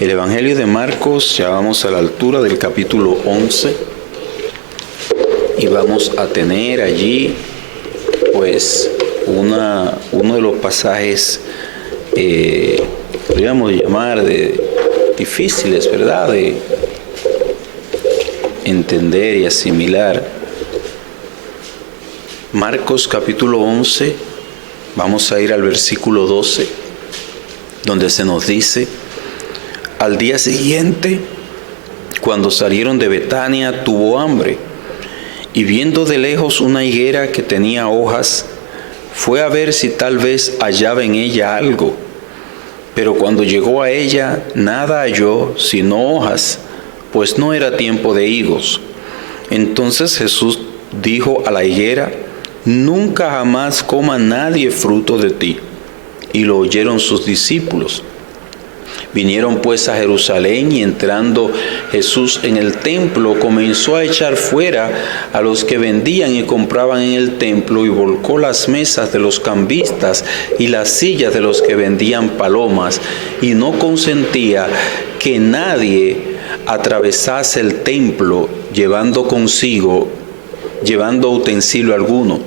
El Evangelio de Marcos, ya vamos a la altura del capítulo 11 y vamos a tener allí pues uno de los pasajes, podríamos llamar difíciles, ¿verdad?, de entender y asimilar. Marcos capítulo 11, vamos a ir al versículo 12, donde se nos dice: al día siguiente, cuando salieron de Betania, tuvo hambre, y viendo de lejos una higuera que tenía hojas, fue a ver si tal vez hallaba en ella algo. Pero cuando llegó a ella, nada halló sino hojas, pues no era tiempo de higos. Entonces Jesús dijo a la higuera: nunca jamás coma nadie fruto de ti. Y lo oyeron sus discípulos. Vinieron pues a Jerusalén, y entrando Jesús en el templo, comenzó a echar fuera a los que vendían y compraban en el templo, y volcó las mesas de los cambistas y las sillas de los que vendían palomas, y no consentía que nadie atravesase el templo llevando utensilio alguno.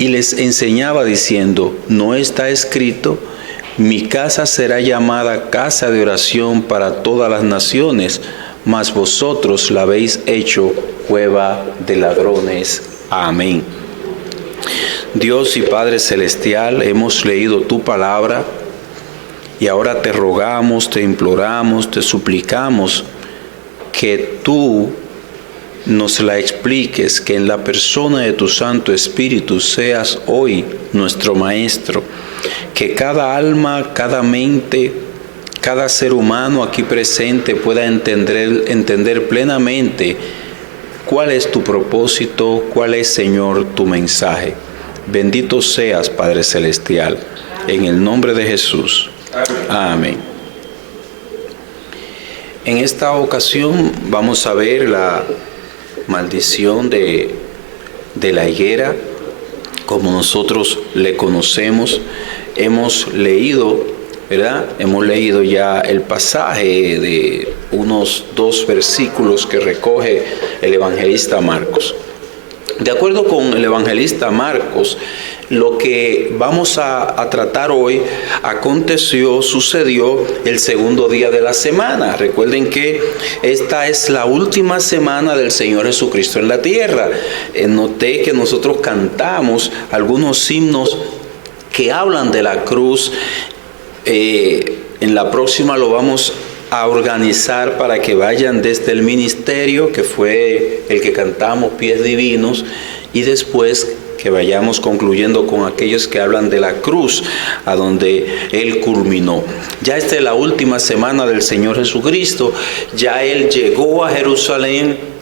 Y les enseñaba diciendo: ¿no está escrito: mi casa será llamada casa de oración para todas las naciones, mas vosotros la habéis hecho cueva de ladrones? Amén. Dios y Padre Celestial, hemos leído tu palabra y ahora te rogamos, te imploramos, te suplicamos que tú nos la expliques, que en la persona de tu Santo Espíritu seas hoy nuestro Maestro. Que cada alma, cada mente, cada ser humano aquí presente pueda entender plenamente cuál es tu propósito, cuál es, Señor, tu mensaje. Bendito seas, Padre Celestial, en el nombre de Jesús. Amén. En esta ocasión vamos a ver la maldición de la higuera, como nosotros le conocemos. Hemos leído, ¿verdad? Hemos leído ya el pasaje de unos 2 versículos que recoge el evangelista Marcos. De acuerdo con el evangelista Marcos, lo que vamos a tratar hoy sucedió el segundo día de la semana. Recuerden que esta es la última semana del Señor Jesucristo en la tierra. Noté que nosotros cantamos algunos himnos que hablan de la cruz. En la próxima lo vamos a organizar para que vayan desde el ministerio, que fue el que cantamos, Pies Divinos, y después que vayamos concluyendo con aquellos que hablan de la cruz, a donde Él culminó. Ya esta es la última semana del Señor Jesucristo. Ya Él llegó a Jerusalén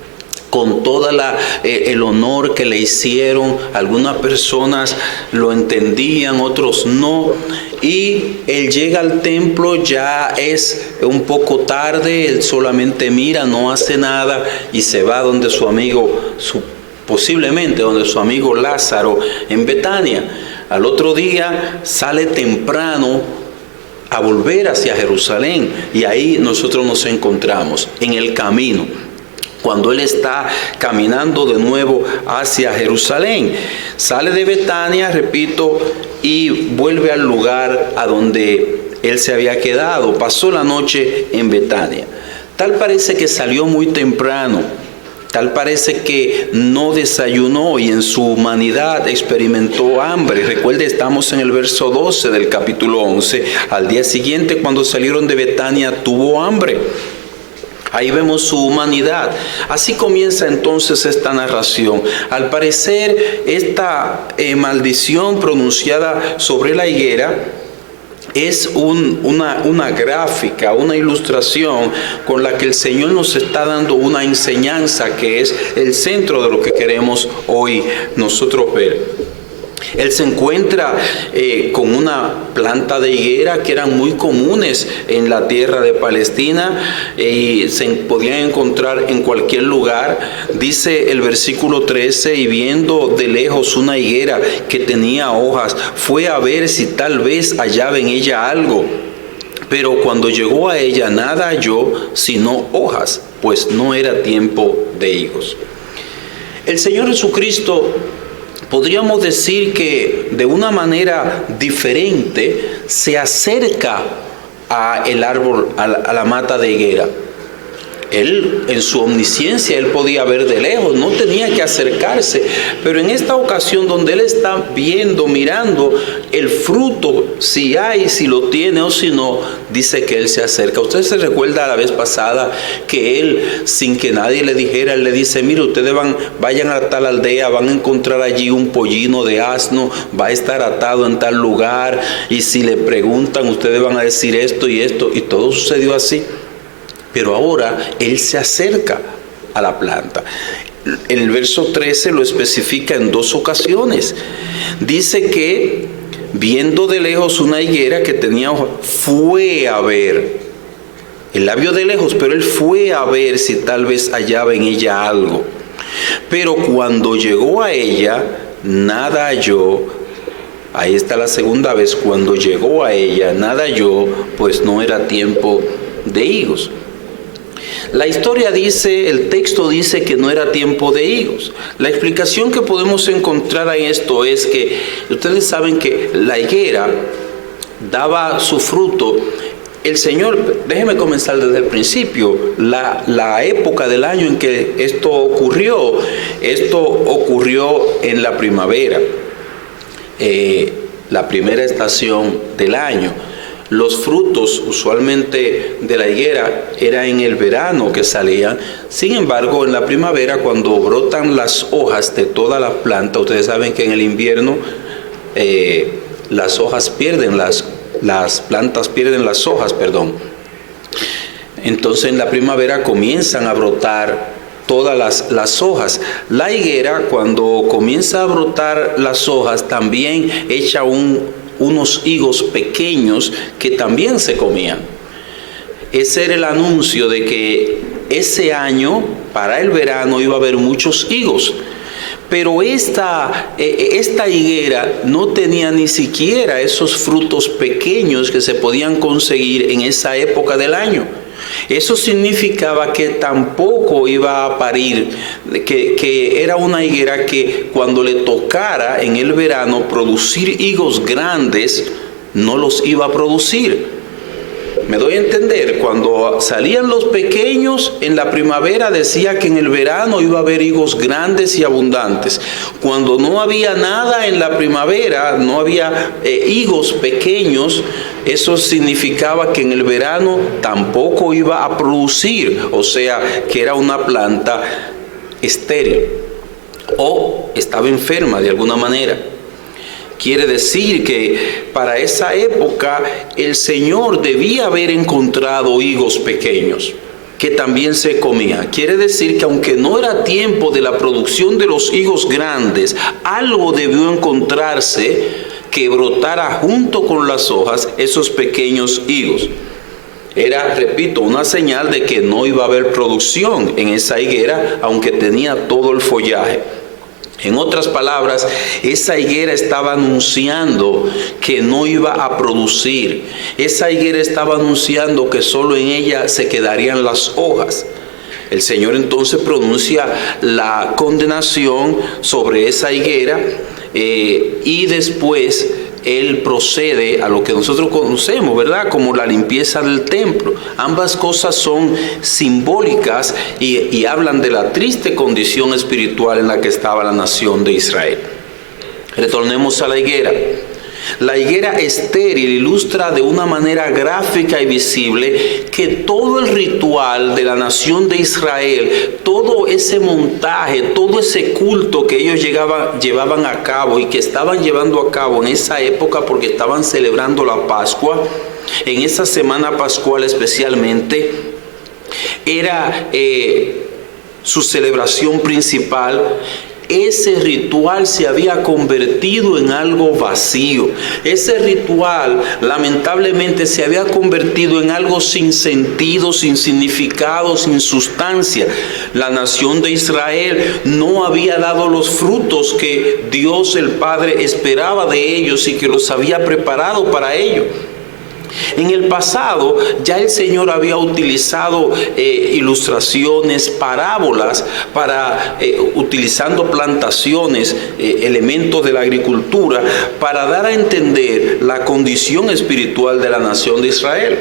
con todo el honor que le hicieron. Algunas personas lo entendían, otros no. Y Él llega al templo, ya es un poco tarde, Él solamente mira, no hace nada, y se va donde su amigo, posiblemente donde su amigo Lázaro en Betania. Al otro día sale temprano a volver hacia Jerusalén, y ahí nosotros nos encontramos en el camino, cuando Él está caminando de nuevo hacia Jerusalén. Sale de Betania, repito, y vuelve al lugar a donde Él se había quedado. Pasó la noche en Betania. Tal parece que salió muy temprano. Tal parece que no desayunó y en su humanidad experimentó hambre. Recuerde, estamos en el verso 12 del capítulo 11. Al día siguiente, cuando salieron de Betania, tuvo hambre. Ahí vemos su humanidad. Así comienza entonces esta narración. Al parecer, esta maldición pronunciada sobre la higuera es una gráfica, una ilustración con la que el Señor nos está dando una enseñanza que es el centro de lo que queremos hoy nosotros ver. Él se encuentra con una planta de higuera que eran muy comunes en la tierra de Palestina y se podían encontrar en cualquier lugar. Dice el versículo 13: y viendo de lejos una higuera que tenía hojas, fue a ver si tal vez hallaba en ella algo. Pero cuando llegó a ella nada halló sino hojas, pues no era tiempo de higos. El Señor Jesucristo, podríamos decir que de una manera diferente se acerca a el árbol, a la mata de higuera. Él, en su omnisciencia, él podía ver de lejos, no tenía que acercarse. Pero en esta ocasión donde él está viendo, mirando el fruto, si hay, si lo tiene o si no, dice que él se acerca. Usted se recuerda la vez pasada que él, sin que nadie le dijera, él le dice: mire, ustedes vayan a tal aldea, van a encontrar allí un pollino de asno, va a estar atado en tal lugar, y si le preguntan, ustedes van a decir esto, y todo sucedió así. Pero ahora él se acerca a la planta. En el verso 13 lo especifica en dos ocasiones. Dice que viendo de lejos una higuera que tenía hojas, fue a ver. Él la vio de lejos, pero él fue a ver si tal vez hallaba en ella algo. Pero cuando llegó a ella, nada halló. Ahí está la segunda vez, cuando llegó a ella, nada halló, pues no era tiempo de higos. La historia dice, el texto dice que no era tiempo de higos. La explicación que podemos encontrar en esto es que ustedes saben que la higuera daba su fruto. El Señor, déjenme comenzar desde el principio, la época del año en que esto ocurrió en la primavera, la primera estación del año. Los frutos usualmente de la higuera era en el verano que salían. Sin embargo, en la primavera, cuando brotan las hojas de toda la planta, ustedes saben que en el invierno las hojas pierden, las plantas pierden las hojas, perdón. Entonces en la primavera comienzan a brotar todas las hojas. La higuera, cuando comienza a brotar las hojas, también echa unos higos pequeños que también se comían. Ese era el anuncio de que ese año, para el verano, iba a haber muchos higos. Pero esta higuera no tenía ni siquiera esos frutos pequeños que se podían conseguir en esa época del año. Eso significaba que tampoco iba a parir, que era una higuera que cuando le tocara en el verano producir higos grandes, no los iba a producir. Me doy a entender, cuando salían los pequeños en la primavera decía que en el verano iba a haber higos grandes y abundantes. Cuando no había nada en la primavera, no había higos pequeños, eso significaba que en el verano tampoco iba a producir, o sea, que era una planta estéril o estaba enferma de alguna manera. Quiere decir que para esa época el Señor debía haber encontrado higos pequeños que también se comían. Quiere decir que aunque no era tiempo de la producción de los higos grandes, algo debió encontrarse que brotara junto con las hojas esos pequeños higos. Era, repito, una señal de que no iba a haber producción en esa higuera, aunque tenía todo el follaje. En otras palabras, esa higuera estaba anunciando que no iba a producir. Esa higuera estaba anunciando que solo en ella se quedarían las hojas. El Señor entonces pronuncia la condenación sobre esa higuera y después Él procede a lo que nosotros conocemos, ¿verdad? Como la limpieza del templo. Ambas cosas son simbólicas y hablan de la triste condición espiritual en la que estaba la nación de Israel. Retornemos a la higuera. La higuera estéril ilustra de una manera gráfica y visible que todo el ritual de la nación de Israel, todo ese montaje, todo ese culto que ellos llevaban a cabo y que estaban llevando a cabo en esa época porque estaban celebrando la Pascua, en esa semana pascual especialmente, era su celebración principal. Ese ritual se había convertido en algo vacío. Ese ritual lamentablemente se había convertido en algo sin sentido, sin significado, sin sustancia. La nación de Israel no había dado los frutos que Dios el Padre esperaba de ellos y que los había preparado para ello. En el pasado ya el Señor había utilizado ilustraciones, parábolas, utilizando plantaciones, elementos de la agricultura, para dar a entender la condición espiritual de la nación de Israel.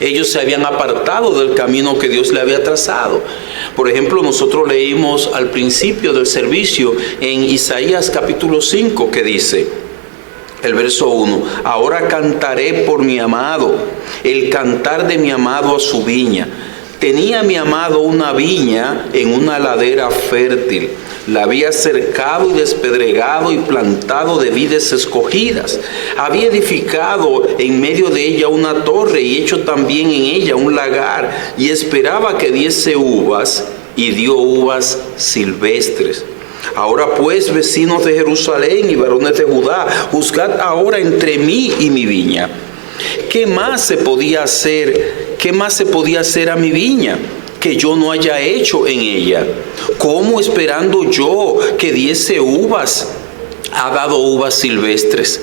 Ellos se habían apartado del camino que Dios le había trazado. Por ejemplo, nosotros leímos al principio del servicio en Isaías capítulo 5 que dice, el verso 1, ahora cantaré por mi amado, el cantar de mi amado a su viña. Tenía mi amado una viña en una ladera fértil. La había cercado y despedregado y plantado de vides escogidas. Había edificado en medio de ella una torre y hecho también en ella un lagar. Y esperaba que diese uvas y dio uvas silvestres. Ahora pues, vecinos de Jerusalén y varones de Judá, juzgad ahora entre mí y mi viña. ¿Qué más se podía hacer? ¿Qué más se podía hacer a mi viña que yo no haya hecho en ella? ¿Cómo esperando yo que diese uvas, ha dado uvas silvestres?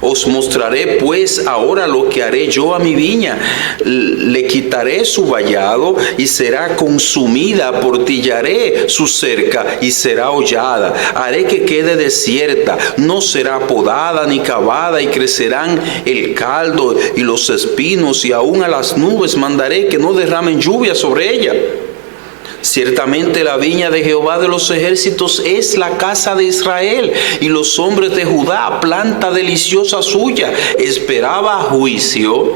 Os mostraré pues ahora lo que haré yo a mi viña. Le quitaré su vallado y será consumida, portillaré su cerca y será hollada. Haré que quede desierta, no será podada ni cavada, y crecerán el caldo y los espinos, y aún a las nubes mandaré que no derramen lluvia sobre ella. Ciertamente la viña de Jehová de los ejércitos es la casa de Israel, y los hombres de Judá, planta deliciosa suya. Esperaba juicio,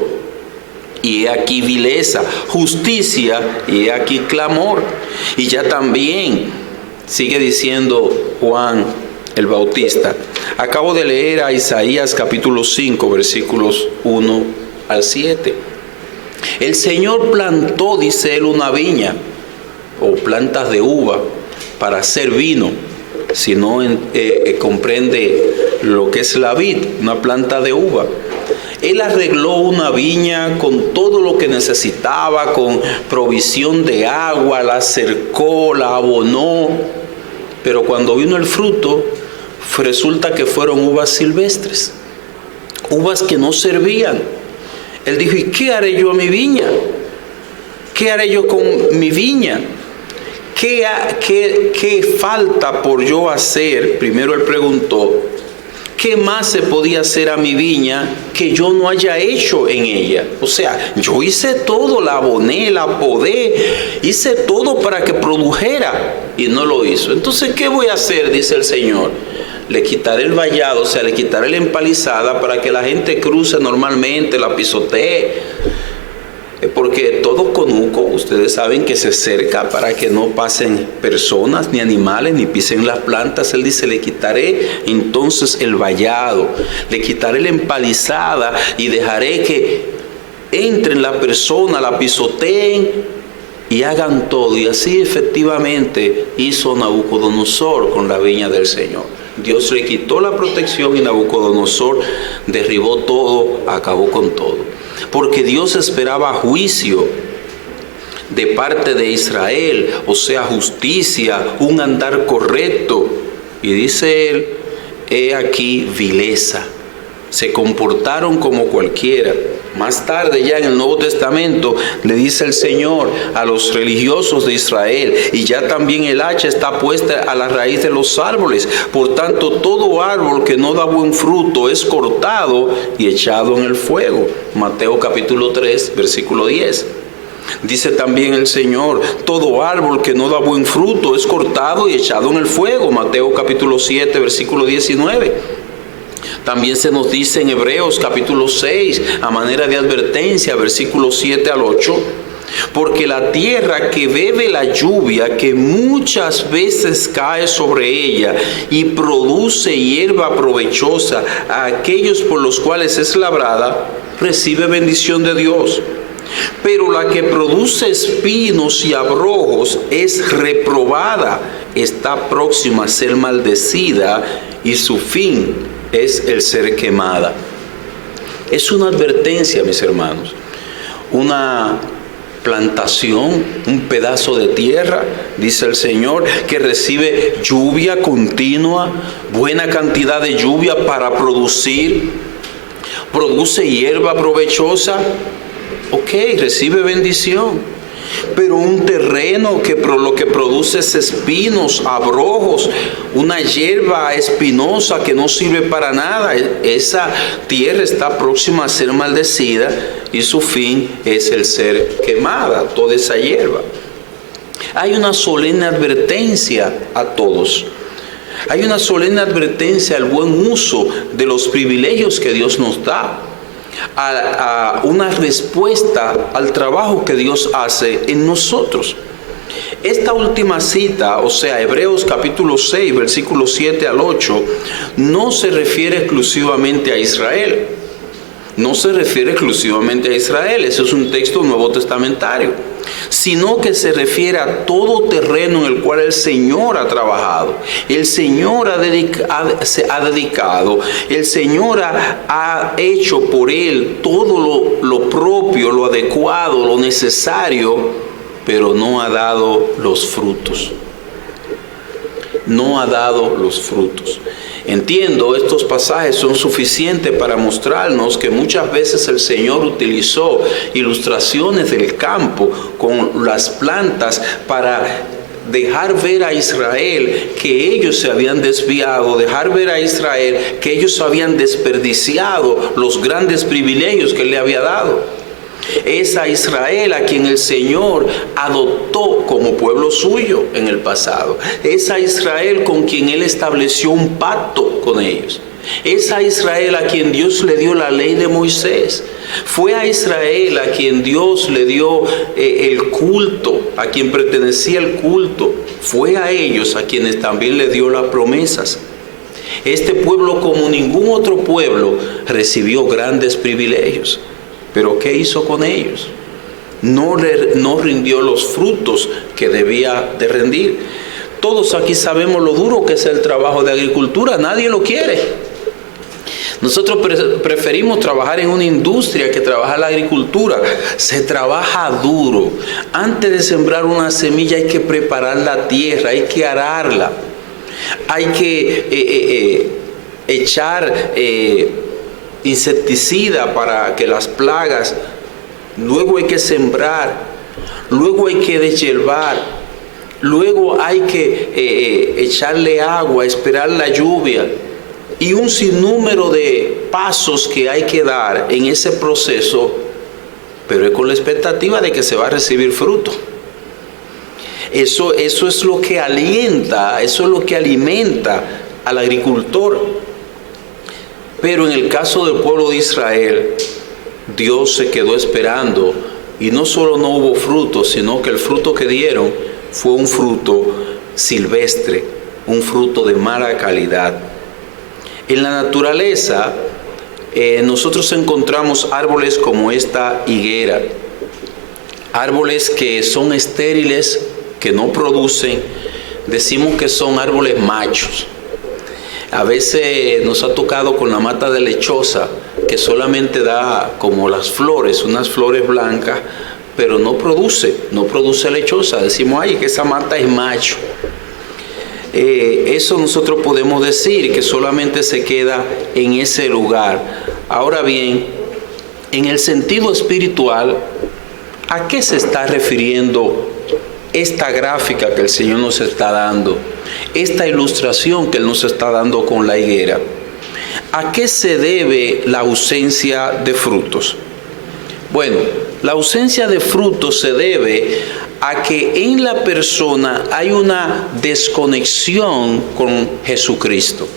y he aquí vileza, justicia, y he aquí clamor. Y ya también sigue diciendo Juan el Bautista. Acabo de leer a Isaías capítulo 5, versículos 1 al 7. El Señor plantó, dice él, una viña o plantas de uva para hacer vino. Si no comprende lo que es la vid, una planta de uva. Él arregló una viña con todo lo que necesitaba, con provisión de agua, la cercó, la abonó. Pero cuando vino el fruto, resulta que fueron uvas silvestres, uvas que no servían. Él dijo, ¿y qué haré yo a mi viña? ¿Qué haré yo con mi viña? ¿Qué falta por yo hacer? Primero él preguntó, ¿qué más se podía hacer a mi viña que yo no haya hecho en ella? O sea, yo hice todo, la aboné, la podé, hice todo para que produjera y no lo hizo. Entonces, ¿qué voy a hacer? Dice el Señor. Le quitaré el vallado, o sea, le quitaré la empalizada para que la gente cruce normalmente, la pisotee. Porque todo conuco, ustedes saben que se cerca para que no pasen personas, ni animales, ni pisen las plantas. Él dice, le quitaré entonces el vallado, le quitaré la empalizada y dejaré que entren la persona, la pisoteen y hagan todo. Y así efectivamente hizo Nabucodonosor con la viña del Señor. Dios le quitó la protección y Nabucodonosor derribó todo, acabó con todo. Porque Dios esperaba juicio de parte de Israel, o sea, justicia, un andar correcto. Y dice él, he aquí vileza. Se comportaron como cualquiera. Más tarde, ya en el Nuevo Testamento, le dice el Señor a los religiosos de Israel, y ya también el hacha está puesta a la raíz de los árboles. Por tanto, todo árbol que no da buen fruto es cortado y echado en el fuego. Mateo capítulo 3, versículo 10. Dice también el Señor, todo árbol que no da buen fruto es cortado y echado en el fuego. Mateo capítulo 7, versículo 19. También se nos dice en Hebreos capítulo 6, a manera de advertencia, versículos 7 al 8, porque la tierra que bebe la lluvia, que muchas veces cae sobre ella y produce hierba provechosa a aquellos por los cuales es labrada, recibe bendición de Dios. Pero la que produce espinos y abrojos es reprobada, está próxima a ser maldecida y su fin es el ser quemada. Es una advertencia, mis hermanos. Una plantación, un pedazo de tierra, dice el Señor, que recibe lluvia continua, buena cantidad de lluvia para producir, produce hierba provechosa, ok, recibe bendición. Pero un terreno que lo que produce es espinos, abrojos, una hierba espinosa que no sirve para nada, esa tierra está próxima a ser maldecida y su fin es el ser quemada, toda esa hierba. Hay una solemne advertencia a todos. Hay una solemne advertencia al buen uso de los privilegios que Dios nos da, a una respuesta al trabajo que Dios hace en nosotros. Esta última cita, o sea, Hebreos capítulo 6, versículos 7 al 8, no se refiere exclusivamente a Israel. No se refiere exclusivamente a Israel, ese es un texto nuevo testamentario, sino que se refiere a todo terreno en el cual el Señor ha trabajado, el Señor se ha dedicado, el Señor ha hecho por él todo lo propio, lo adecuado, lo necesario, pero no ha dado los frutos. No ha dado los frutos. Entiendo, estos pasajes son suficientes para mostrarnos que muchas veces el Señor utilizó ilustraciones del campo con las plantas para dejar ver a Israel que ellos se habían desviado, dejar ver a Israel que ellos habían desperdiciado los grandes privilegios que Él le había dado. Es a Israel a quien el Señor adoptó como pueblo suyo en el pasado. Es a Israel con quien Él estableció un pacto con ellos. Es a Israel a quien Dios le dio la ley de Moisés. Fue a Israel a quien Dios le dio el culto, a quien pertenecía el culto. Fue a ellos a quienes también le dio las promesas. Este pueblo, como ningún otro pueblo, recibió grandes privilegios. Pero ¿qué hizo con ellos? No rindió los frutos que debía de rendir. Todos aquí sabemos lo duro que es el trabajo de agricultura. Nadie lo quiere. Nosotros preferimos trabajar en una industria que trabajar la agricultura. Se trabaja duro. Antes de sembrar una semilla hay que preparar la tierra, hay que ararla. Hay que echar insecticida para que las plagas, luego hay que sembrar, luego hay que deshiervar, luego hay que echarle agua, esperar la lluvia y un sinnúmero de pasos que hay que dar en ese proceso, pero es con la expectativa de que se va a recibir fruto. Eso es lo que alienta, eso es lo que alimenta al agricultor. Pero en el caso del pueblo de Israel, Dios se quedó esperando y no solo no hubo fruto, sino que el fruto que dieron fue un fruto silvestre, un fruto de mala calidad. En la naturaleza, nosotros encontramos árboles como esta higuera, árboles que son estériles, que no producen, decimos que son árboles machos. A veces nos ha tocado con la mata de lechosa, que solamente da como las flores, unas flores blancas, pero no produce lechosa. Decimos, ay, que esa mata es macho. Eso nosotros podemos decir que solamente se queda en ese lugar. Ahora bien, en el sentido espiritual, ¿a qué se está refiriendo esta gráfica que el Señor nos está dando? Esta ilustración que Él nos está dando con la higuera. ¿A qué se debe la ausencia de frutos? Bueno, la ausencia de frutos se debe a que en la persona hay una desconexión con Jesucristo.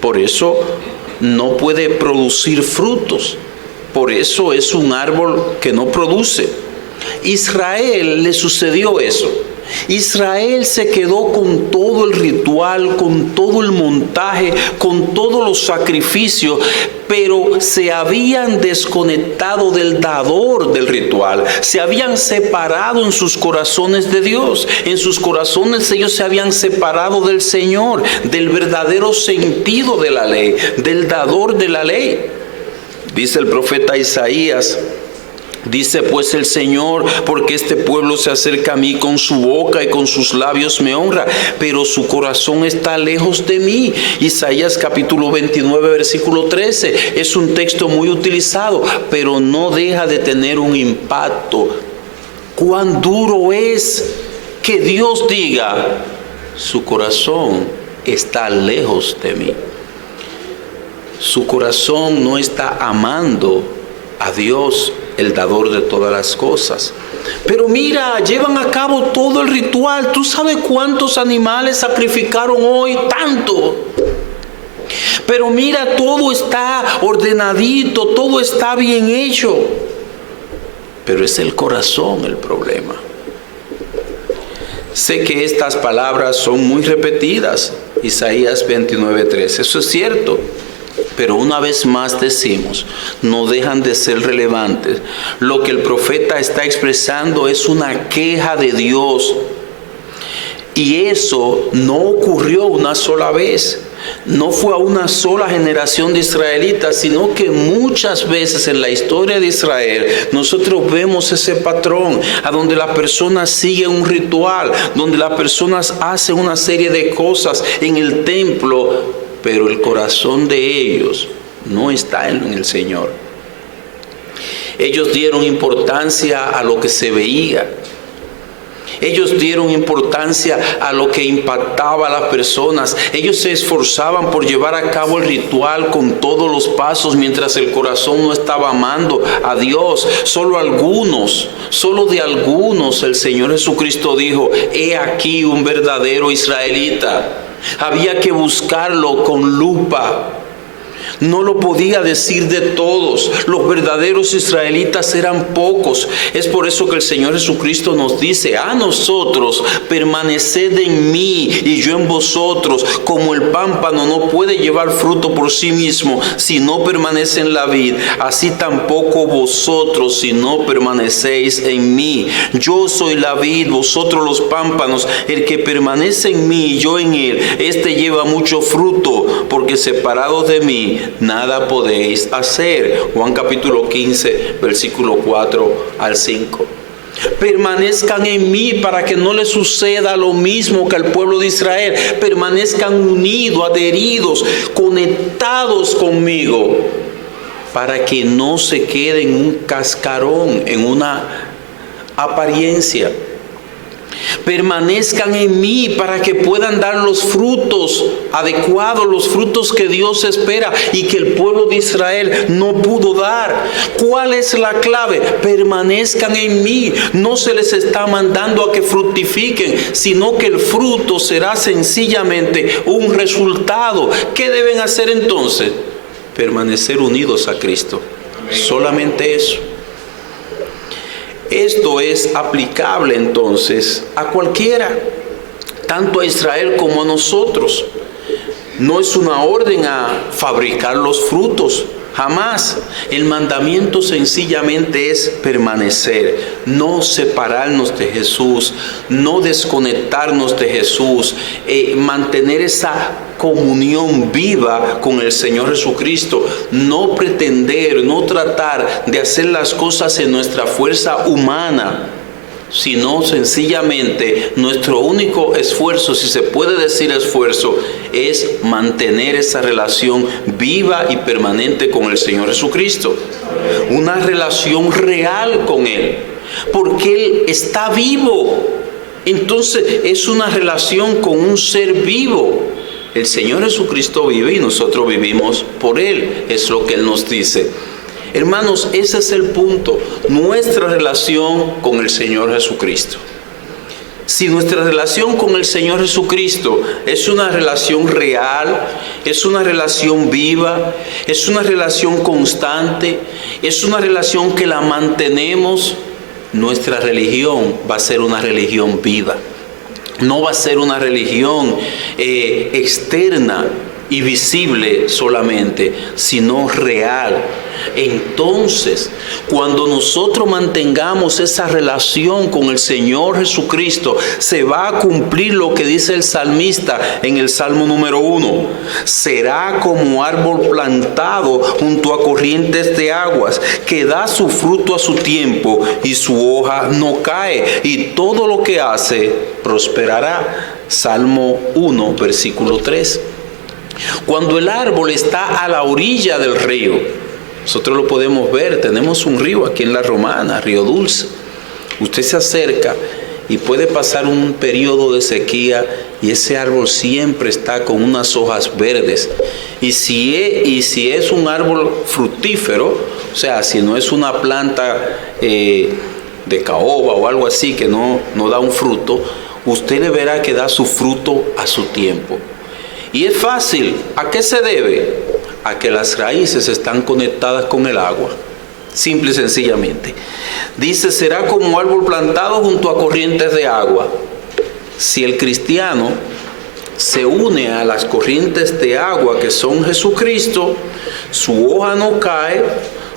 Por eso no puede producir frutos. Por eso es un árbol que no produce. Israel le sucedió eso. Israel se quedó con todo el ritual, con todo el montaje, con todos los sacrificios, pero se habían desconectado del dador del ritual, se habían separado en sus corazones de Dios, en sus corazones ellos se habían separado del Señor, del verdadero sentido de la ley, del dador de la ley. Dice el profeta Isaías Dice pues el Señor, porque este pueblo se acerca a mí con su boca y con sus labios me honra, pero su corazón está lejos de mí. Isaías capítulo 29, versículo 13. Es un texto muy utilizado, pero no deja de tener un impacto. Cuán duro es que Dios diga, su corazón está lejos de mí. Su corazón no está amando a Dios, el dador de todas las cosas. Pero mira, llevan a cabo todo el ritual. ¿Tú sabes cuántos animales sacrificaron hoy? Tanto. Pero mira, todo está ordenadito, todo está bien hecho. Pero es el corazón el problema. Sé que estas palabras son muy repetidas. Isaías 29:3. Eso es cierto. Pero una vez más decimos, no dejan de ser relevantes. Lo que el profeta está expresando es una queja de Dios. Y eso no ocurrió una sola vez. No fue a una sola generación de israelitas, sino que muchas veces en la historia de Israel nosotros vemos ese patrón, a donde las personas siguen un ritual, donde las personas hacen una serie de cosas en el templo, pero el corazón de ellos no está en el Señor. Ellos dieron importancia a lo que se veía. Ellos dieron importancia a lo que impactaba a las personas. Ellos se esforzaban por llevar a cabo el ritual con todos los pasos, mientras el corazón no estaba amando a Dios. Solo de algunos el Señor Jesucristo dijo, he aquí un verdadero israelita. Había que buscarlo con lupa. No lo podía decir de todos. Los verdaderos israelitas eran pocos. Es por eso que el Señor Jesucristo nos dice a nosotros, permaneced en mí y yo en vosotros. Como el pámpano no puede llevar fruto por sí mismo si no permanece en la vid, así tampoco vosotros si no permanecéis en mí. Yo soy la vid, vosotros los pámpanos. El que permanece en mí y yo en él, este lleva mucho fruto, porque separados de mí nada podéis hacer. Juan capítulo 15, versículo 4 al 5. Permanezcan en mí para que no les suceda lo mismo que al pueblo de Israel. Permanezcan unidos, adheridos, conectados conmigo, para que no se quede en un cascarón, en una apariencia. Permanezcan en mí para que puedan dar los frutos adecuados, los frutos que Dios espera y que el pueblo de Israel no pudo dar. ¿Cuál es la clave? Permanezcan en mí. No se les está mandando a que fructifiquen, sino que el fruto será sencillamente un resultado. ¿Qué deben hacer entonces? Permanecer unidos a Cristo. Solamente eso. Esto es aplicable entonces a cualquiera, tanto a Israel como a nosotros. No es una orden a fabricar los frutos, jamás. El mandamiento sencillamente es permanecer, no separarnos de Jesús, no desconectarnos de Jesús, mantener esa comunión viva con el Señor Jesucristo, no pretender, no tratar de hacer las cosas en nuestra fuerza humana, sino sencillamente nuestro único esfuerzo, si se puede decir esfuerzo, es mantener esa relación viva y permanente con el Señor Jesucristo. Una relación real con Él, porque Él está vivo. Entonces es una relación con un ser vivo. El Señor Jesucristo vive y nosotros vivimos por Él, es lo que Él nos dice. Hermanos, ese es el punto, nuestra relación con el Señor Jesucristo. Si nuestra relación con el Señor Jesucristo es una relación real, es una relación viva, es una relación constante, es una relación que la mantenemos, nuestra religión va a ser una religión viva. No va a ser una religión externa y visible solamente, sino real. Entonces, cuando nosotros mantengamos esa relación con el Señor Jesucristo, se va a cumplir lo que dice el salmista en el Salmo número 1. Será como árbol plantado junto a corrientes de aguas, que da su fruto a su tiempo y su hoja no cae, y todo lo que hace prosperará. Salmo 1, versículo 3. Cuando el árbol está a la orilla del río, nosotros lo podemos ver, tenemos un río aquí en La Romana, Río Dulce. Usted se acerca y puede pasar un periodo de sequía y ese árbol siempre está con unas hojas verdes. Y si es un árbol fructífero, o sea, si no es una planta de caoba o algo así que no da un fruto, usted le verá que da su fruto a su tiempo. Y es fácil. ¿A qué se debe? A que las raíces están conectadas con el agua. Simple y sencillamente. Dice, será como árbol plantado junto a corrientes de agua. Si el cristiano se une a las corrientes de agua que son Jesucristo, su hoja no cae,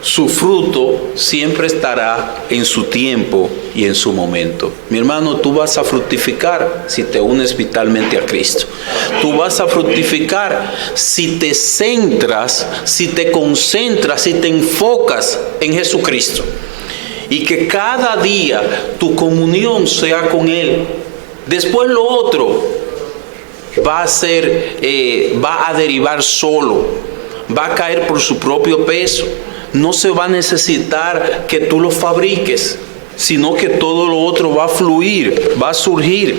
su fruto siempre estará en su tiempo y en su momento. Mi hermano, tú vas a fructificar si te unes vitalmente a Cristo. Tú vas a fructificar si te centras, si te concentras, si te enfocas en Jesucristo. Y que cada día tu comunión sea con Él. Después lo otro va a derivar solo, va a caer por su propio peso. No se va a necesitar que tú lo fabriques, sino que todo lo otro va a fluir, va a surgir.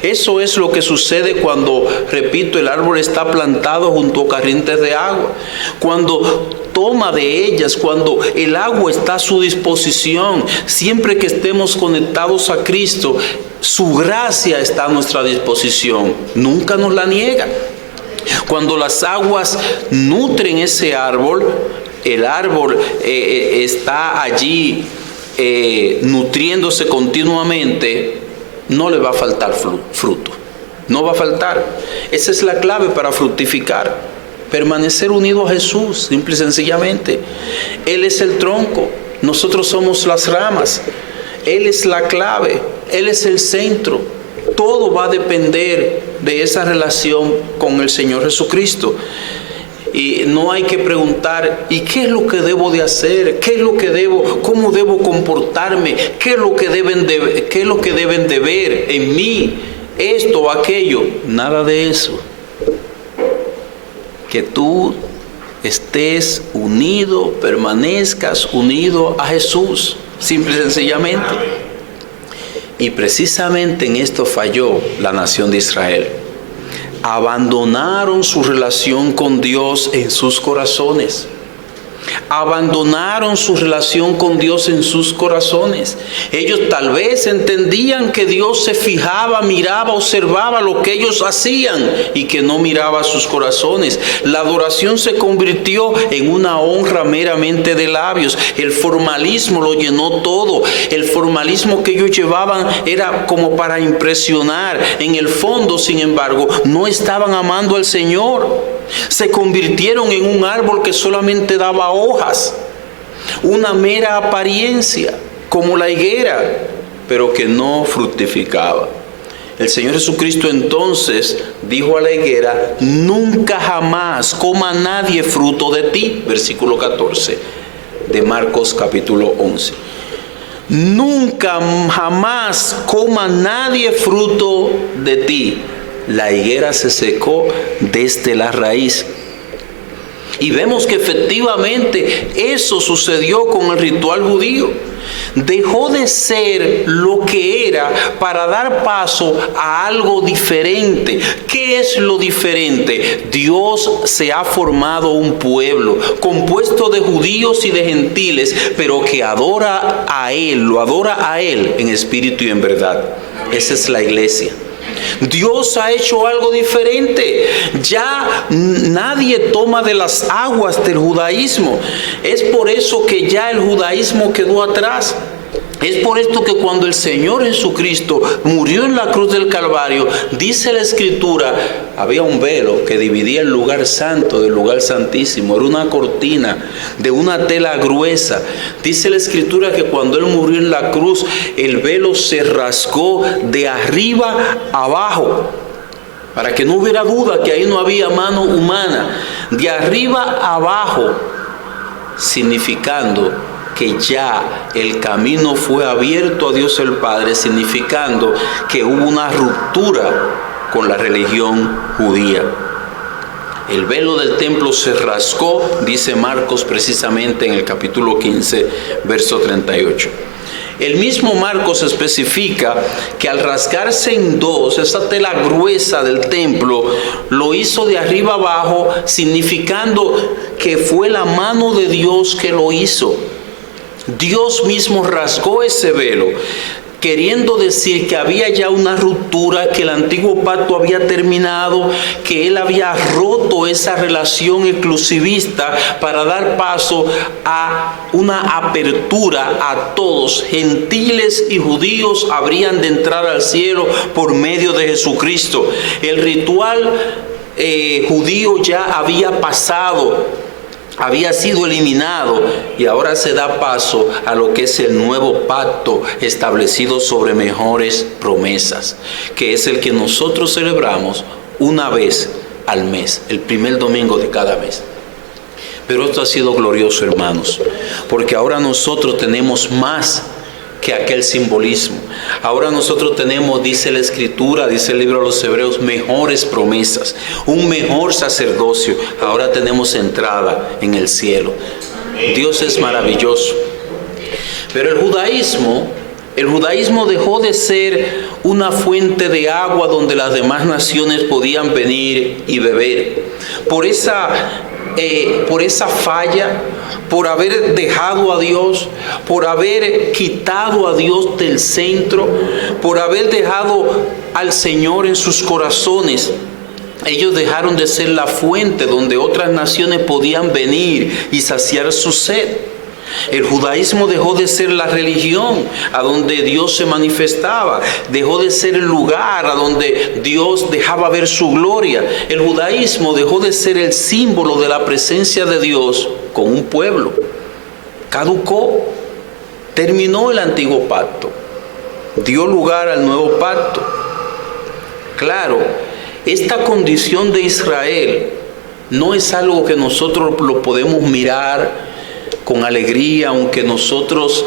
Eso es lo que sucede cuando, repito, el árbol está plantado junto a corrientes de agua. Cuando toma de ellas, cuando el agua está a su disposición, siempre que estemos conectados a Cristo, su gracia está a nuestra disposición. Nunca nos la niega. Cuando las aguas nutren ese árbol, el árbol está allí nutriéndose continuamente, no le va a faltar fruto. No va a faltar. Esa es la clave para fructificar. Permanecer unido a Jesús, simple y sencillamente. Él es el tronco, nosotros somos las ramas. Él es la clave, Él es el centro. Todo va a depender de esa relación con el Señor Jesucristo. Y no hay que preguntar, ¿y qué es lo que debo de hacer? ¿Qué es lo que debo? ¿Cómo debo comportarme? ¿Qué es lo que deben de ver en mí? Esto o aquello. Nada de eso. Que tú estés unido, permanezcas unido a Jesús, simple y sencillamente. Y precisamente en esto falló la nación de Israel. Abandonaron su relación con Dios en sus corazones. Abandonaron su relación con Dios en sus corazones. Ellos tal vez entendían que Dios se fijaba, miraba, observaba lo que ellos hacían y que no miraba sus corazones. La adoración se convirtió en una honra meramente de labios. El formalismo lo llenó todo. El formalismo que ellos llevaban era como para impresionar. En el fondo, sin embargo, no estaban amando al Señor. Se convirtieron en un árbol que solamente daba hojas, una mera apariencia, como la higuera, pero que no fructificaba. El Señor Jesucristo entonces dijo a la higuera, nunca jamás coma nadie fruto de ti, versículo 14 de Marcos capítulo 11. Nunca jamás coma nadie fruto de ti. La higuera se secó desde la raíz. Y vemos que efectivamente eso sucedió con el ritual judío. Dejó de ser lo que era para dar paso a algo diferente. ¿Qué es lo diferente? Dios se ha formado un pueblo compuesto de judíos y de gentiles, pero que adora a Él, lo adora a Él en espíritu y en verdad. Esa es la iglesia. Dios ha hecho algo diferente. Ya nadie toma de las aguas del judaísmo. Es por eso que ya el judaísmo quedó atrás. Es por esto que cuando el Señor Jesucristo murió en la cruz del Calvario, dice la Escritura, había un velo que dividía el lugar santo del lugar santísimo. Era una cortina de una tela gruesa. Dice la Escritura que cuando Él murió en la cruz, el velo se rasgó de arriba abajo, para que no hubiera duda que ahí no había mano humana. De arriba abajo, significando que ya el camino fue abierto a Dios el Padre, significando que hubo una ruptura con la religión judía. El velo del templo se rasgó, dice Marcos precisamente en el capítulo 15, verso 38. El mismo Marcos especifica que al rasgarse en dos, esa tela gruesa del templo, lo hizo de arriba abajo, significando que fue la mano de Dios que lo hizo. Dios mismo rasgó ese velo, queriendo decir que había ya una ruptura, que el antiguo pacto había terminado, que Él había roto esa relación exclusivista para dar paso a una apertura a todos. Gentiles y judíos habrían de entrar al cielo por medio de Jesucristo. El ritual judío ya había pasado, había sido eliminado, y ahora se da paso a lo que es el nuevo pacto establecido sobre mejores promesas, que es el que nosotros celebramos una vez al mes, el primer domingo de cada mes. Pero esto ha sido glorioso, hermanos, porque ahora nosotros tenemos más que aquel simbolismo. Ahora nosotros tenemos, dice la Escritura, dice el libro de los Hebreos, mejores promesas, un mejor sacerdocio. Ahora tenemos entrada en el cielo. Dios es maravilloso. Pero el judaísmo dejó de ser una fuente de agua donde las demás naciones podían venir y beber. Por esa falla, por haber dejado a Dios, por haber quitado a Dios del centro, por haber dejado al Señor en sus corazones, ellos dejaron de ser la fuente donde otras naciones podían venir y saciar su sed. El judaísmo dejó de ser la religión a donde Dios se manifestaba, dejó de ser el lugar a donde Dios dejaba ver su gloria. El judaísmo dejó de ser el símbolo de la presencia de Dios con un pueblo. Caducó, terminó el antiguo pacto, dio lugar al nuevo pacto. Claro, esta condición de Israel no es algo que nosotros lo podemos mirar con alegría, aunque nosotros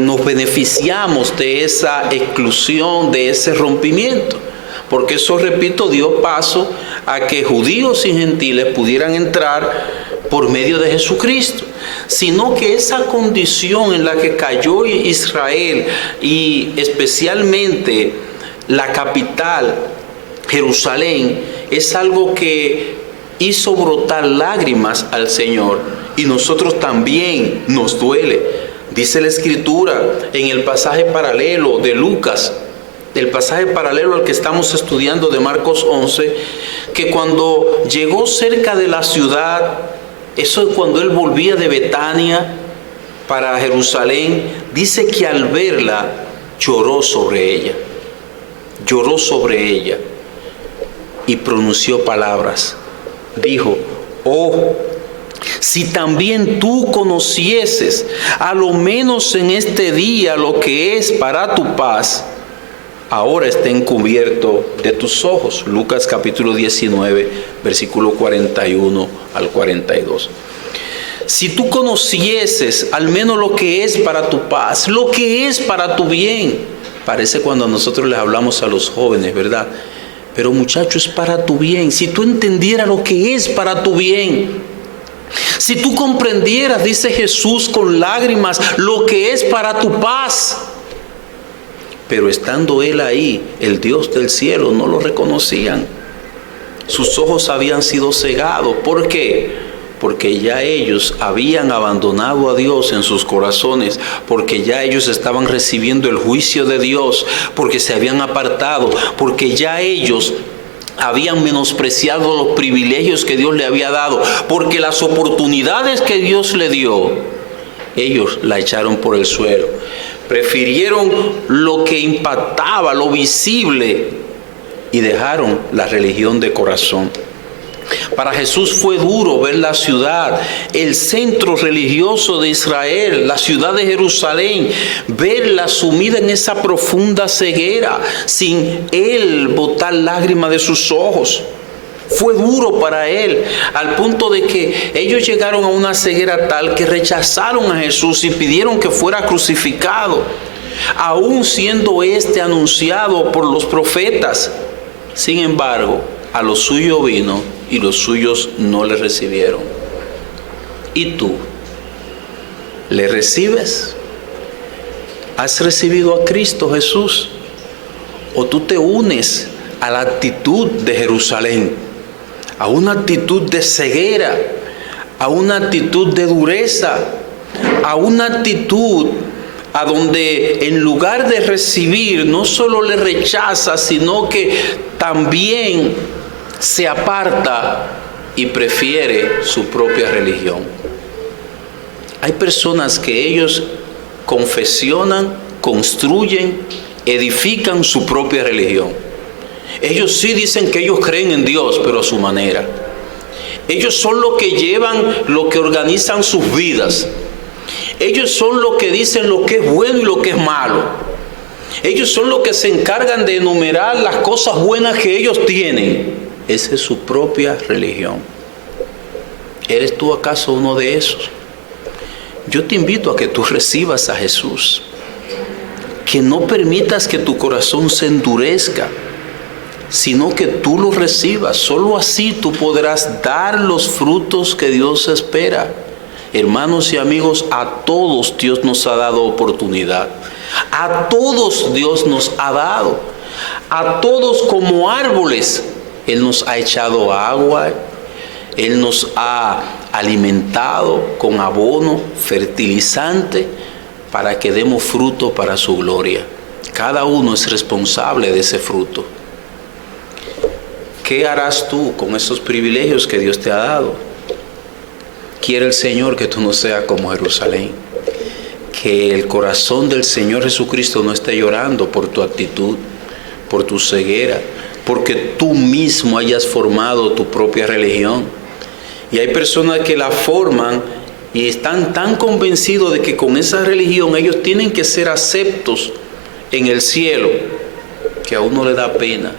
nos beneficiamos de esa exclusión, de ese rompimiento, porque eso, repito, dio paso a que judíos y gentiles pudieran entrar por medio de Jesucristo, sino que esa condición en la que cayó Israel, y especialmente la capital, Jerusalén, es algo que hizo brotar lágrimas al Señor. Y nosotros también nos duele. Dice la Escritura en el pasaje paralelo de Lucas, el pasaje paralelo al que estamos estudiando de Marcos 11, que cuando llegó cerca de la ciudad, eso es cuando Él volvía de Betania para Jerusalén, dice que al verla lloró sobre ella y pronunció palabras. Dijo: oh, si también tú conocieses, a lo menos en este día, lo que es para tu paz, ahora está encubierto de tus ojos. Lucas capítulo 19, versículo 41 al 42. Si tú conocieses al menos lo que es para tu paz, lo que es para tu bien. Parece cuando nosotros les hablamos a los jóvenes, ¿verdad? Pero muchacho, es para tu bien. Si tú entendieras lo que es para tu bien, si tú comprendieras, dice Jesús con lágrimas, lo que es para tu paz. Pero estando Él ahí, el Dios del cielo, no lo reconocían. Sus ojos habían sido cegados. ¿Por qué? Porque ya ellos habían abandonado a Dios en sus corazones, porque ya ellos estaban recibiendo el juicio de Dios, porque se habían apartado, porque ya ellos habían menospreciado los privilegios que Dios le había dado, porque las oportunidades que Dios le dio, ellos la echaron por el suelo. Prefirieron lo que impactaba, lo visible, y dejaron la religión de corazón. Para Jesús fue duro ver la ciudad, el centro religioso de Israel, la ciudad de Jerusalén, verla sumida en esa profunda ceguera, sin Él botar lágrimas de sus ojos. Fue duro para Él, al punto de que ellos llegaron a una ceguera tal que rechazaron a Jesús y pidieron que fuera crucificado, aún siendo este anunciado por los profetas. Sin embargo, a los suyos vino y los suyos no le recibieron. ¿Y tú? ¿Le recibes? ¿Has recibido a Cristo Jesús? ¿O tú te unes a la actitud de Jerusalén, a una actitud de ceguera, a una actitud de dureza, a una actitud a donde en lugar de recibir no solo le rechaza, sino que también se aparta y prefiere su propia religión? Hay personas que ellos confesionan, construyen, edifican su propia religión. Ellos sí dicen que ellos creen en Dios, pero a su manera. Ellos son los que llevan, los que organizan sus vidas. Ellos son los que dicen lo que es bueno y lo que es malo. Ellos son los que se encargan de enumerar las cosas buenas que ellos tienen. Esa es su propia religión. ¿Eres tú acaso uno de esos? Yo te invito a que tú recibas a Jesús. Que no permitas que tu corazón se endurezca, sino que tú lo recibas. Solo así tú podrás dar los frutos que Dios espera. Hermanos y amigos, a todos Dios nos ha dado oportunidad. A todos Dios nos ha dado. A todos como árboles. Él nos ha echado agua. Él nos ha alimentado con abono, fertilizante, para que demos fruto para su gloria. Cada uno es responsable de ese fruto. ¿Qué harás tú con esos privilegios que Dios te ha dado? Quiere el Señor que tú no seas como Jerusalén. Que el corazón del Señor Jesucristo no esté llorando por tu actitud, por tu ceguera, porque tú mismo hayas formado tu propia religión. Y hay personas que la forman y están tan convencidos de que con esa religión ellos tienen que ser aceptos en el cielo, que a uno le da pena,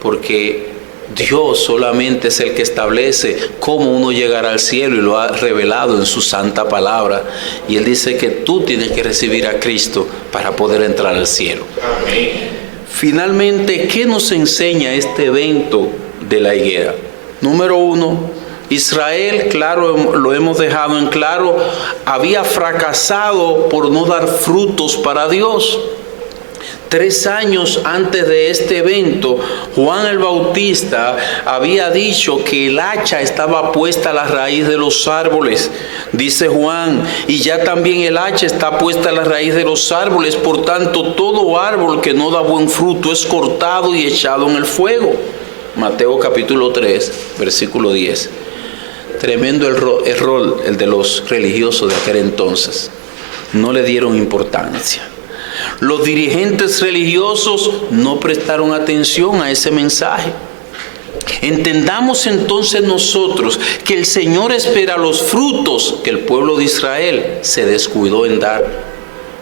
porque Dios solamente es el que establece cómo uno llegará al cielo y lo ha revelado en su santa palabra. Y Él dice que tú tienes que recibir a Cristo para poder entrar al cielo. Amén. Finalmente, ¿qué nos enseña este evento de la higuera? Número 1, Israel, claro, lo hemos dejado en claro, había fracasado por no dar frutos para Dios. 3 años antes de este evento, Juan el Bautista había dicho que el hacha estaba puesta a la raíz de los árboles. Dice Juan, y ya también el hacha está puesta a la raíz de los árboles. Por tanto, todo árbol que no da buen fruto es cortado y echado en el fuego. Mateo capítulo 3, versículo 10. Tremendo error el de los religiosos de aquel entonces. No le dieron importancia. Los dirigentes religiosos no prestaron atención a ese mensaje. Entendamos entonces nosotros que el Señor espera los frutos que el pueblo de Israel se descuidó en dar.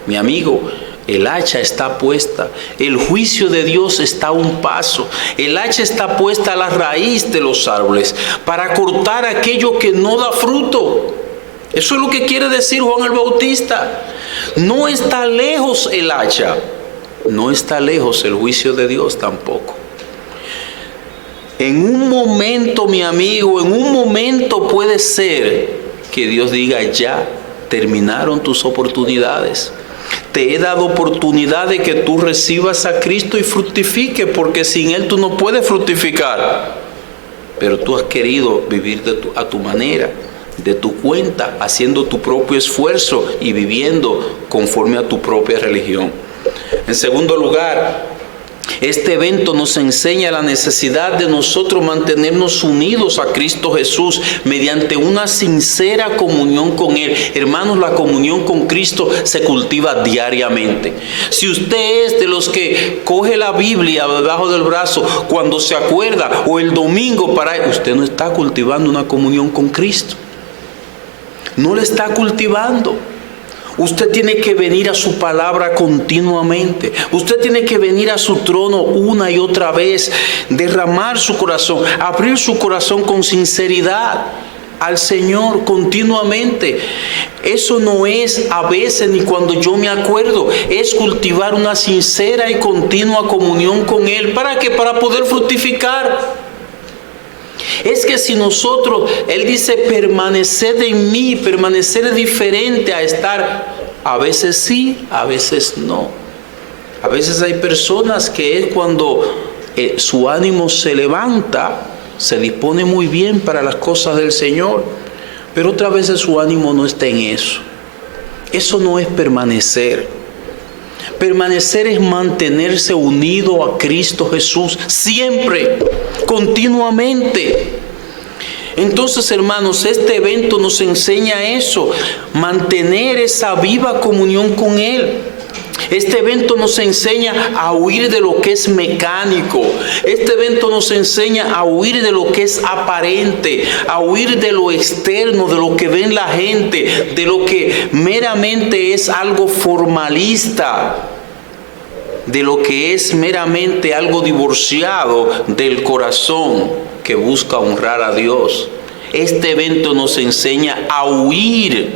Mi amigo, el hacha está puesta, el juicio de Dios está a un paso. El hacha está puesta a la raíz de los árboles para cortar aquello que no da fruto. Eso es lo que quiere decir Juan el Bautista. No está lejos el hacha, no está lejos el juicio de Dios tampoco. En un momento, mi amigo, en un momento puede ser que Dios diga, ya terminaron tus oportunidades. Te he dado oportunidad de que tú recibas a Cristo y fructifique, porque sin Él tú no puedes fructificar. Pero tú has querido vivir a tu manera, de tu cuenta, haciendo tu propio esfuerzo y viviendo conforme a tu propia religión. En segundo lugar, Este evento nos enseña la necesidad de nosotros mantenernos unidos a Cristo Jesús mediante una sincera comunión con Él. Hermanos, la comunión con Cristo se cultiva diariamente. Si usted es de los que coge la Biblia debajo del brazo cuando se acuerda o el domingo usted no está cultivando una comunión con Cristo. No la está cultivando. Usted tiene que venir a su palabra continuamente. Usted tiene que venir a su trono una y otra vez, derramar su corazón, abrir su corazón con sinceridad al Señor continuamente. Eso no es a veces ni cuando yo me acuerdo, es cultivar una sincera y continua comunión con Él. ¿Para qué? Para poder fructificar. Es que si nosotros, Él dice, permaneced en mí, permanecer es diferente a estar, a veces sí, a veces no. A veces hay personas que es cuando su ánimo se levanta, se dispone muy bien para las cosas del Señor, pero otras veces su ánimo no está en eso. Eso no es permanecer. Permanecer es mantenerse unido a Cristo Jesús siempre, continuamente. Entonces, hermanos, este evento nos enseña eso, mantener esa viva comunión con Él. Este evento nos enseña a huir de lo que es mecánico. Este evento nos enseña a huir de lo que es aparente, a huir de lo externo, de lo que ven la gente, de lo que meramente es algo formalista, de lo que es meramente algo divorciado del corazón que busca honrar a Dios. Este evento nos enseña a huir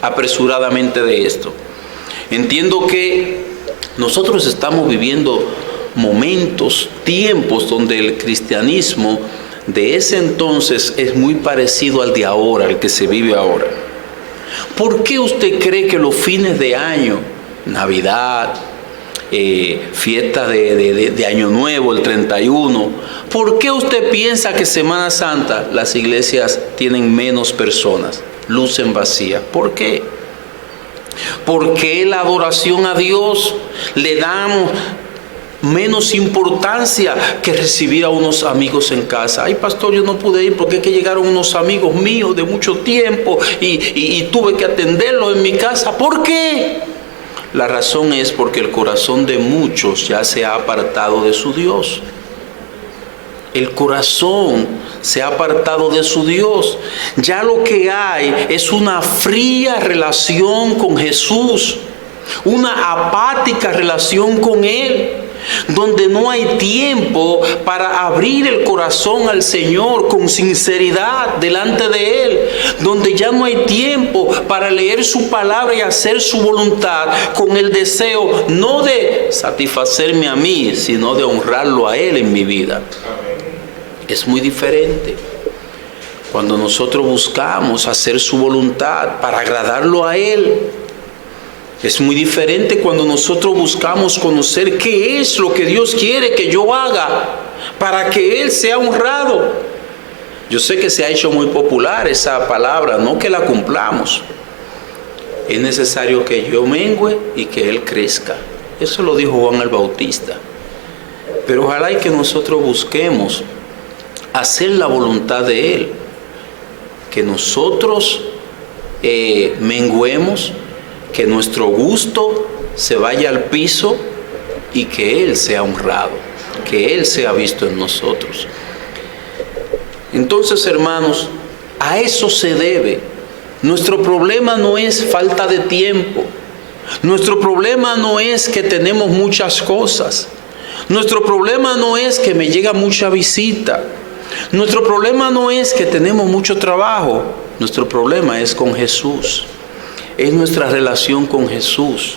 apresuradamente de esto. Entiendo que nosotros estamos viviendo momentos, tiempos donde el cristianismo de ese entonces es muy parecido al de ahora, al que se vive ahora. ¿Por qué usted cree que los fines de año, Navidad, fiesta de Año Nuevo, el 31, ¿por qué usted piensa que Semana Santa las iglesias tienen menos personas, lucen vacías? ¿Por qué? Porque la adoración a Dios le damos menos importancia que recibir a unos amigos en casa. Ay, pastor, yo no pude ir porque es que llegaron unos amigos míos de mucho tiempo y tuve que atenderlos en mi casa. ¿Por qué? La razón es porque el corazón de muchos ya se ha apartado de su Dios. El corazón se ha apartado de su Dios. Ya lo que hay es una fría relación con Jesús, una apática relación con Él, donde no hay tiempo para abrir el corazón al Señor con sinceridad delante de Él, donde ya no hay tiempo para leer su palabra y hacer su voluntad con el deseo no de satisfacerme a mí, sino de honrarlo a Él en mi vida. Es muy diferente cuando nosotros buscamos hacer su voluntad para agradarlo a Él. Es muy diferente cuando nosotros buscamos conocer qué es lo que Dios quiere que yo haga para que Él sea honrado. Yo sé que se ha hecho muy popular esa palabra, no que la cumplamos. Es necesario que yo mengüe y que Él crezca. Eso lo dijo Juan el Bautista. Pero ojalá y que nosotros busquemos hacer la voluntad de Él, que nosotros menguemos, que nuestro gusto se vaya al piso y que Él sea honrado, que Él sea visto en nosotros. Entonces, hermanos, a eso se debe. Nuestro problema no es falta de tiempo. Nuestro problema no es que tenemos muchas cosas. Nuestro problema no es que me llega mucha visita. Nuestro problema no es que tenemos mucho trabajo. Nuestro problema es con Jesús. Es nuestra relación con Jesús.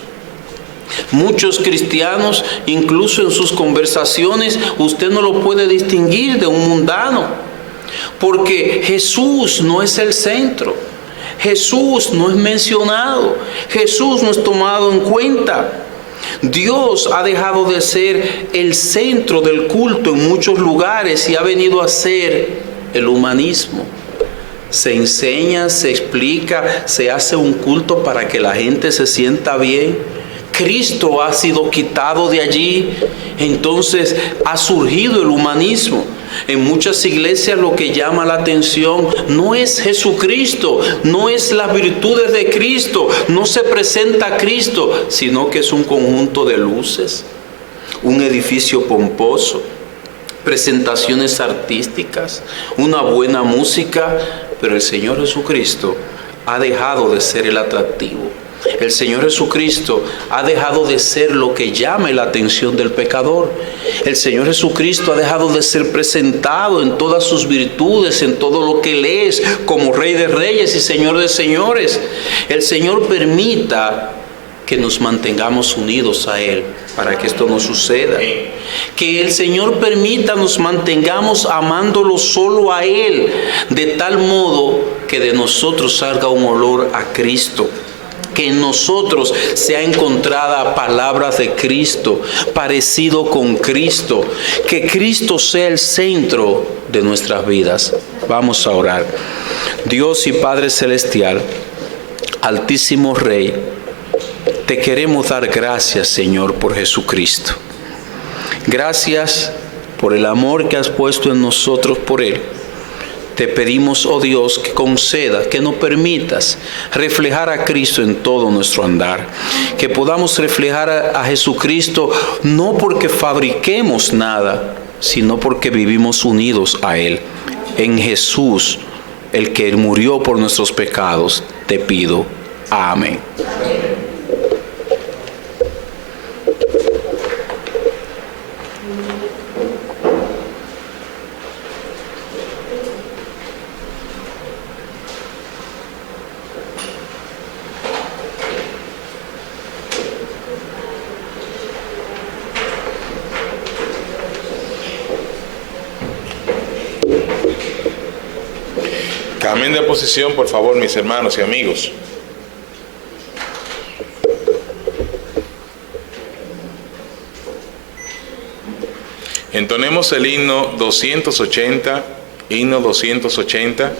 Muchos cristianos, incluso en sus conversaciones, usted no lo puede distinguir de un mundano, porque Jesús no es el centro. Jesús no es mencionado. Jesús no es tomado en cuenta. Dios ha dejado de ser el centro del culto en muchos lugares y ha venido a ser el humanismo. Se enseña, se explica, se hace un culto para que la gente se sienta bien, Cristo ha sido quitado de allí, entonces ha surgido el humanismo. En muchas iglesias lo que llama la atención no es Jesucristo, no es las virtudes de Cristo, no se presenta a Cristo, sino que es un conjunto de luces, un edificio pomposo, presentaciones artísticas, una buena música, pero el Señor Jesucristo ha dejado de ser el atractivo. El Señor Jesucristo ha dejado de ser lo que llame la atención del pecador. El Señor Jesucristo ha dejado de ser presentado en todas sus virtudes, en todo lo que Él es, como Rey de Reyes y Señor de Señores. El Señor permita que nos mantengamos unidos a Él para que esto no suceda. Que el Señor permita nos mantengamos amándolo solo a Él, de tal modo que de nosotros salga un olor a Cristo. Que en nosotros sea encontrada palabras de Cristo, parecido con Cristo. Que Cristo sea el centro de nuestras vidas. Vamos a orar. Dios y Padre Celestial, Altísimo Rey, te queremos dar gracias, Señor, por Jesucristo. Gracias por el amor que has puesto en nosotros por Él. Te pedimos, oh Dios, que concedas, que nos permitas reflejar a Cristo en todo nuestro andar. Que podamos reflejar a Jesucristo no porque fabriquemos nada, sino porque vivimos unidos a Él. En Jesús, el que murió por nuestros pecados, te pido. Amén. Cambien de posición, por favor, mis hermanos y amigos. Entonemos el himno 280, himno 280.